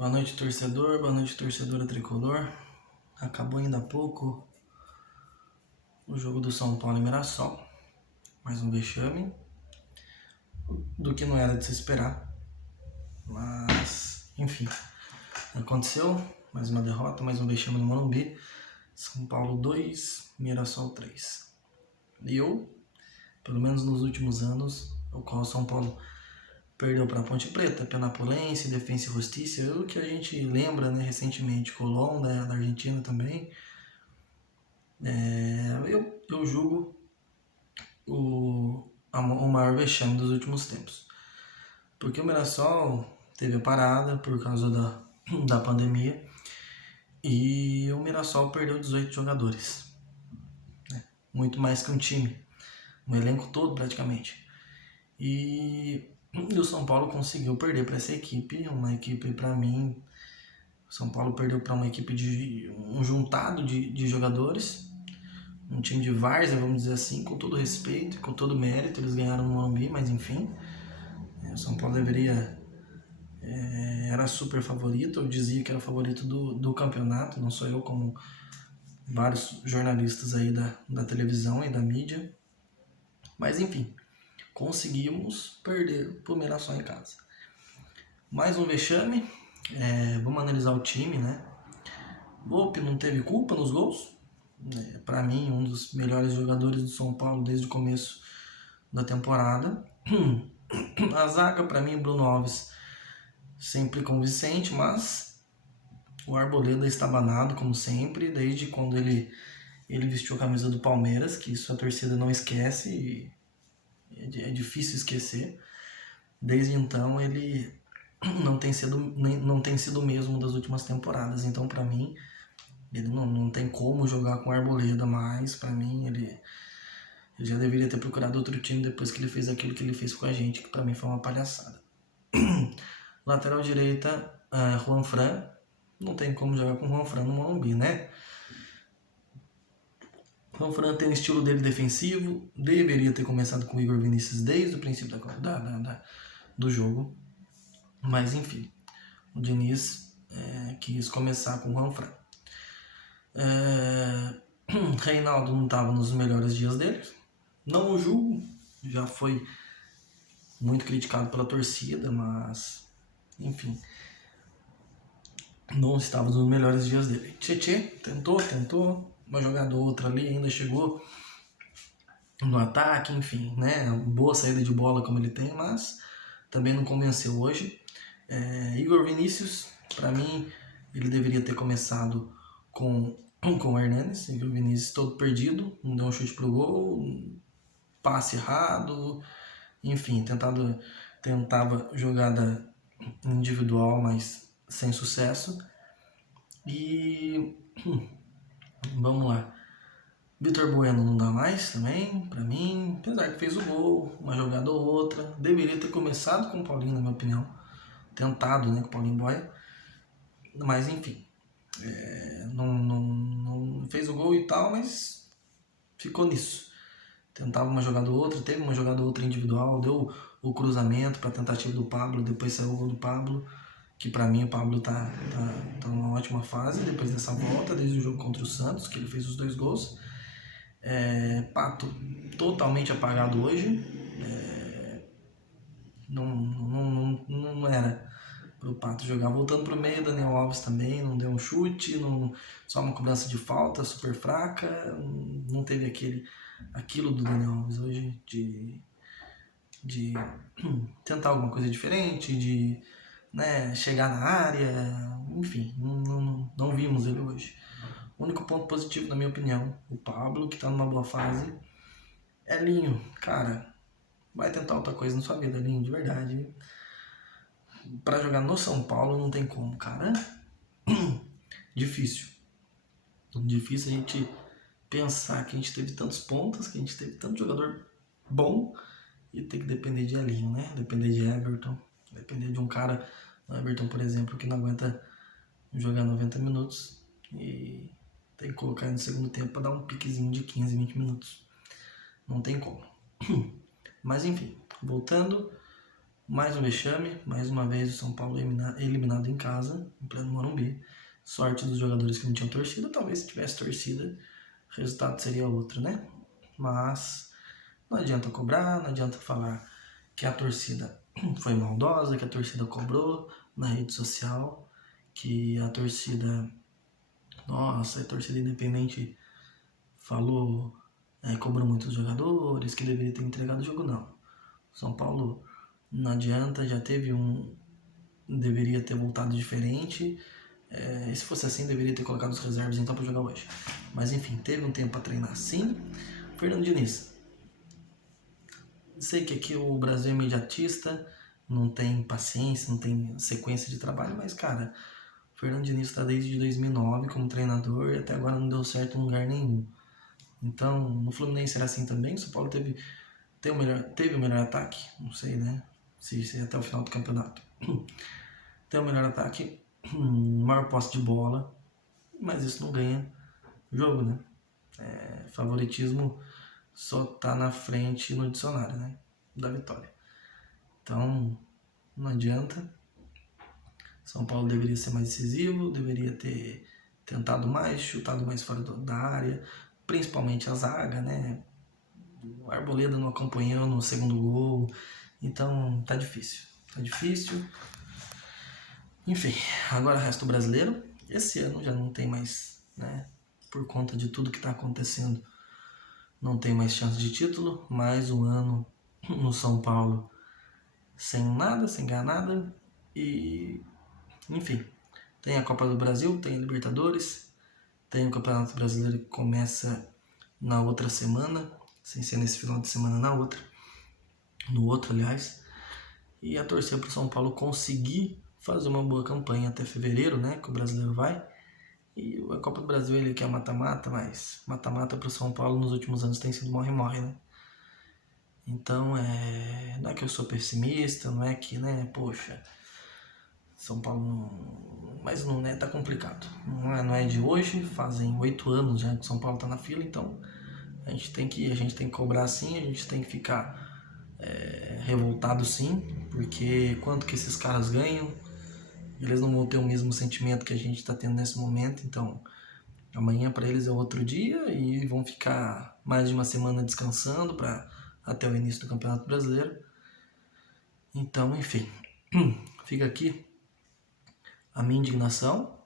Boa noite, torcedor. Boa noite, torcedora tricolor. Acabou ainda há pouco o jogo do São Paulo e Mirassol. Mais um vexame, do que não era de se esperar. Mas, enfim, aconteceu. Mais uma derrota, mais um vexame no Morumbi. São Paulo 2, Mirassol 3. Pelo menos nos últimos anos, o qual o São Paulo perdeu para a Ponte Preta, Penapolense, Defensa e Justiça, o que a gente lembra, né, recentemente, Colón, da Argentina também. Eu julgo o maior vexame dos últimos tempos. Porque o Mirassol teve a parada por causa da pandemia e o Mirassol perdeu 18 jogadores. Muito mais que um time, um elenco todo praticamente. E o São Paulo conseguiu perder para essa equipe, uma equipe para mim. O São Paulo perdeu para uma equipe de um juntado de jogadores, um time de várzea, vamos dizer assim, com todo respeito, com todo mérito. Eles ganharam no Morumbi, mas enfim, o São Paulo era super favorito. Eu dizia que era favorito do campeonato, não sou eu, como vários jornalistas aí da televisão e da mídia. Mas enfim, conseguimos perder pro Mirassol em casa. Mais um vexame. Vamos analisar o time, né? Volpi não teve culpa nos gols. Para mim, um dos melhores jogadores do São Paulo desde o começo da temporada. A zaga, para mim, Bruno Alves sempre convincente, mas o Arboleda está banado, como sempre, desde quando ele vestiu a camisa do Palmeiras, que isso a torcida não esquece, e é difícil esquecer. Desde então, ele não tem sido o mesmo das últimas temporadas. Então, para mim, ele não tem como jogar com o Arboleda mais. Para mim, ele já deveria ter procurado outro time depois que ele fez aquilo que ele fez com a gente, que para mim foi uma palhaçada. Lateral direita, Juan Fran. Não tem como jogar com o Juan Fran no Morumbi, né? O Juan Fran tem o estilo dele defensivo. Deveria ter começado com o Igor Vinícius desde o princípio do jogo. Mas enfim, o Diniz quis começar com o Juan Fran. Reinaldo não estava nos melhores dias dele. Não o julgo, já foi muito criticado pela torcida, mas enfim, não estava nos melhores dias dele. Tietê tentou, uma jogada ou outra ali, ainda chegou no ataque, enfim, né? Boa saída de bola como ele tem, mas também não convenceu hoje. Igor Vinícius, para mim, ele deveria ter começado com o Hernanes. Igor Vinícius todo perdido, não deu um chute pro gol, passe errado, enfim, tentava jogada individual, mas sem sucesso. E vamos lá, Vitor Bueno não dá mais também, pra mim, apesar que fez o gol, uma jogada ou outra. Deveria ter começado com o Paulinho, na minha opinião, tentado, né, com o Paulinho Boia, mas enfim, não fez o gol e tal, mas ficou nisso. Tentava uma jogada ou outra, teve uma jogada ou outra individual, deu o cruzamento para a tentativa do Pablo, depois saiu o gol do Pablo, que para mim o Pablo tá numa ótima fase depois dessa volta, desde o jogo contra o Santos, que ele fez os 2 gols. Pato totalmente apagado hoje. Não era pro Pato jogar. Voltando pro meio, Daniel Alves também não deu um chute, só uma cobrança de falta super fraca. Não teve aquilo do Daniel Alves hoje de tentar alguma coisa diferente, de, né, chegar na área, enfim, não vimos ele hoje. O único ponto positivo, na minha opinião, o Pablo, que tá numa boa fase. Elinho, cara, vai tentar outra coisa na sua vida, Elinho, de verdade. Pra jogar no São Paulo não tem como, cara. Difícil a gente pensar que a gente teve tantos pontos, que a gente teve tanto jogador bom e ter que depender de Elinho, né? Depender de Everton, depender de um cara, o Everton, por exemplo, que não aguenta jogar 90 minutos e tem que colocar no segundo tempo para dar um piquezinho de 15, 20 minutos. Não tem como. Mas enfim, voltando, Mais um vexame, mais uma vez o São Paulo eliminado em casa, em pleno Morumbi. Sorte dos jogadores que não tinham torcida, talvez se tivesse torcida, o resultado seria outro, né? Mas não adianta cobrar, não adianta falar que a torcida foi maldosa, que a torcida cobrou na rede social, que a torcida, nossa, a torcida independente falou, cobrou muitos jogadores, que deveria ter entregado o jogo, não. São Paulo não adianta, já teve deveria ter voltado diferente. E se fosse assim, deveria ter colocado os reservas então para jogar hoje. Mas enfim, teve um tempo para treinar sim. Fernando Diniz. Sei que aqui o Brasil é imediatista, não tem paciência, não tem sequência de trabalho, mas cara, o Fernando Diniz está desde 2009 como treinador e até agora não deu certo em lugar nenhum. Então, no Fluminense era assim também. O São Paulo teve o melhor ataque, não sei, né? Se até o final do campeonato. Tem o melhor ataque, maior posse de bola, mas isso não ganha jogo, né? Favoritismo só tá na frente no dicionário, né? Da vitória. Então, não adianta. São Paulo deveria ser mais decisivo, deveria ter tentado mais, chutado mais fora da área, principalmente a zaga, né? O Arboleda não acompanhou no segundo gol, então tá difícil. Enfim, agora o resto brasileiro. Esse ano já não tem mais, né? Por conta de tudo que está acontecendo, não tem mais chance de título. Mais um ano no São Paulo sem nada, sem ganhar nada. E, enfim, tem a Copa do Brasil, tem a Libertadores, tem o Campeonato Brasileiro que começa na outra semana, sem ser nesse final de semana, no outro, aliás. E a torcer para o São Paulo conseguir fazer uma boa campanha até fevereiro, né, que o brasileiro vai. E a Copa do Brasil ele quer mata-mata, mas mata-mata para o São Paulo nos últimos anos tem sido morre-morre, né? Então, não é que eu sou pessimista, não é que, né, poxa, São Paulo não... Mas não, né, tá complicado. Não é de hoje, fazem 8 anos já que São Paulo tá na fila, então a gente tem que cobrar sim, a gente tem que ficar revoltado sim, porque quanto que esses caras ganham, eles não vão ter o mesmo sentimento que a gente está tendo nesse momento, então amanhã para eles é outro dia e vão ficar mais de uma semana descansando até o início do Campeonato Brasileiro. Então, enfim, fica aqui a minha indignação.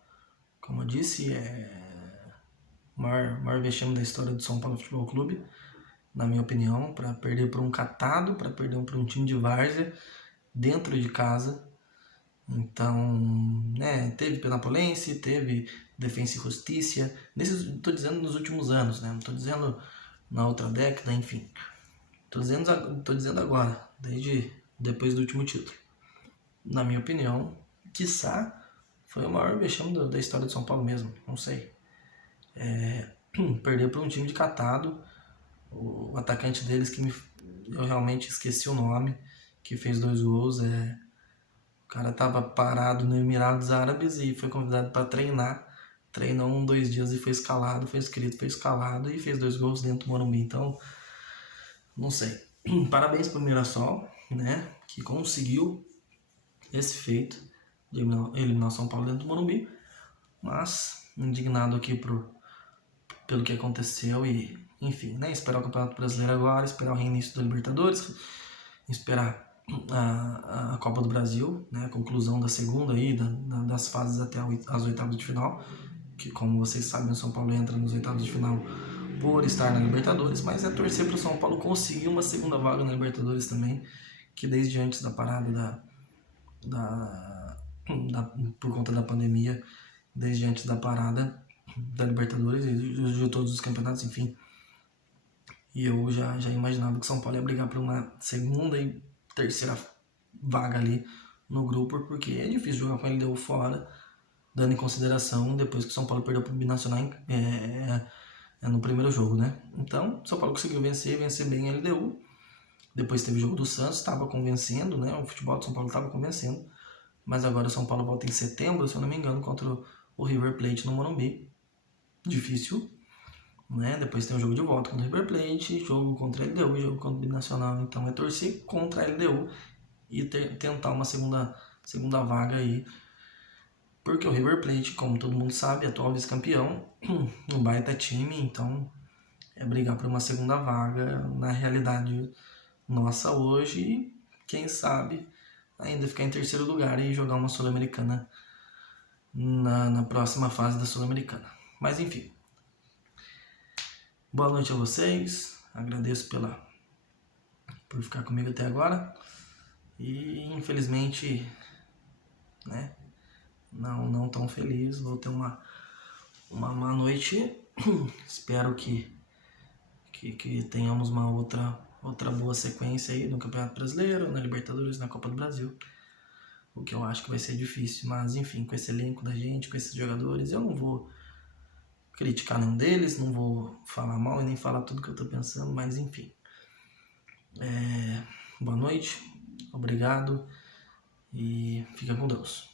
Como eu disse, o maior vexame da história do São Paulo Futebol Clube, na minha opinião, para perder por um catado, para perder para um time de várzea dentro de casa. Então, né, teve Penapolense, teve Defensa e Justiça, estou dizendo nos últimos anos, né, não estou dizendo na outra década, enfim. Estou dizendo agora, desde depois do último título. Na minha opinião, quiçá foi o maior vexame da história de São Paulo mesmo, não sei. Perder para um time de catado, o atacante deles que eu realmente esqueci o nome, que fez 2 gols, o cara tava parado no Emirados Árabes e foi convidado para treinar. Treinou 2 dias e foi escalado, foi inscrito, foi escalado e fez 2 gols dentro do Morumbi. Então, não sei. Parabéns pro Mirassol, né? Que conseguiu esse feito de eliminar São Paulo dentro do Morumbi. Mas, indignado aqui pelo que aconteceu e, enfim, né? Esperar o Campeonato Brasileiro agora, esperar o reinício da Libertadores, esperar a Copa do Brasil, né, a conclusão da segunda aí, das fases até as oitavas de final, que como vocês sabem o São Paulo entra nos oitavos de final por estar na Libertadores, mas é torcer para o São Paulo conseguir uma segunda vaga na Libertadores também, que desde antes da parada por conta da pandemia, desde antes da parada da Libertadores e de todos os campeonatos, enfim, e eu já imaginava que o São Paulo ia brigar por uma segunda e terceira vaga ali no grupo, porque é difícil jogar com a LDU fora, dando em consideração depois que o São Paulo perdeu para o Binacional no primeiro jogo, né? Então, o São Paulo conseguiu vencer bem a LDU. Depois teve o jogo do Santos, estava convencendo, né? O futebol do São Paulo estava convencendo, mas agora o São Paulo volta em setembro, se eu não me engano, contra o River Plate no Morumbi. Difícil, né? Depois tem o jogo de volta contra o River Plate, jogo contra a LDU, jogo contra o Binacional. Então é torcer contra a LDU e tentar uma segunda vaga aí, porque o River Plate, como todo mundo sabe, é atual vice-campeão, um baita time, então é brigar por uma segunda vaga na realidade nossa hoje e quem sabe ainda ficar em terceiro lugar e jogar uma Sul-Americana na próxima fase da Sul-Americana. Mas enfim, boa noite a vocês, agradeço por ficar comigo até agora e infelizmente, né, não tão feliz, vou ter uma má noite, espero que tenhamos uma outra boa sequência aí no Campeonato Brasileiro, na Libertadores, na Copa do Brasil, o que eu acho que vai ser difícil, mas enfim, com esse elenco da gente, com esses jogadores, eu não vou criticar nenhum deles, não vou falar mal e nem falar tudo que eu tô pensando, mas enfim. Boa noite, obrigado e fica com Deus.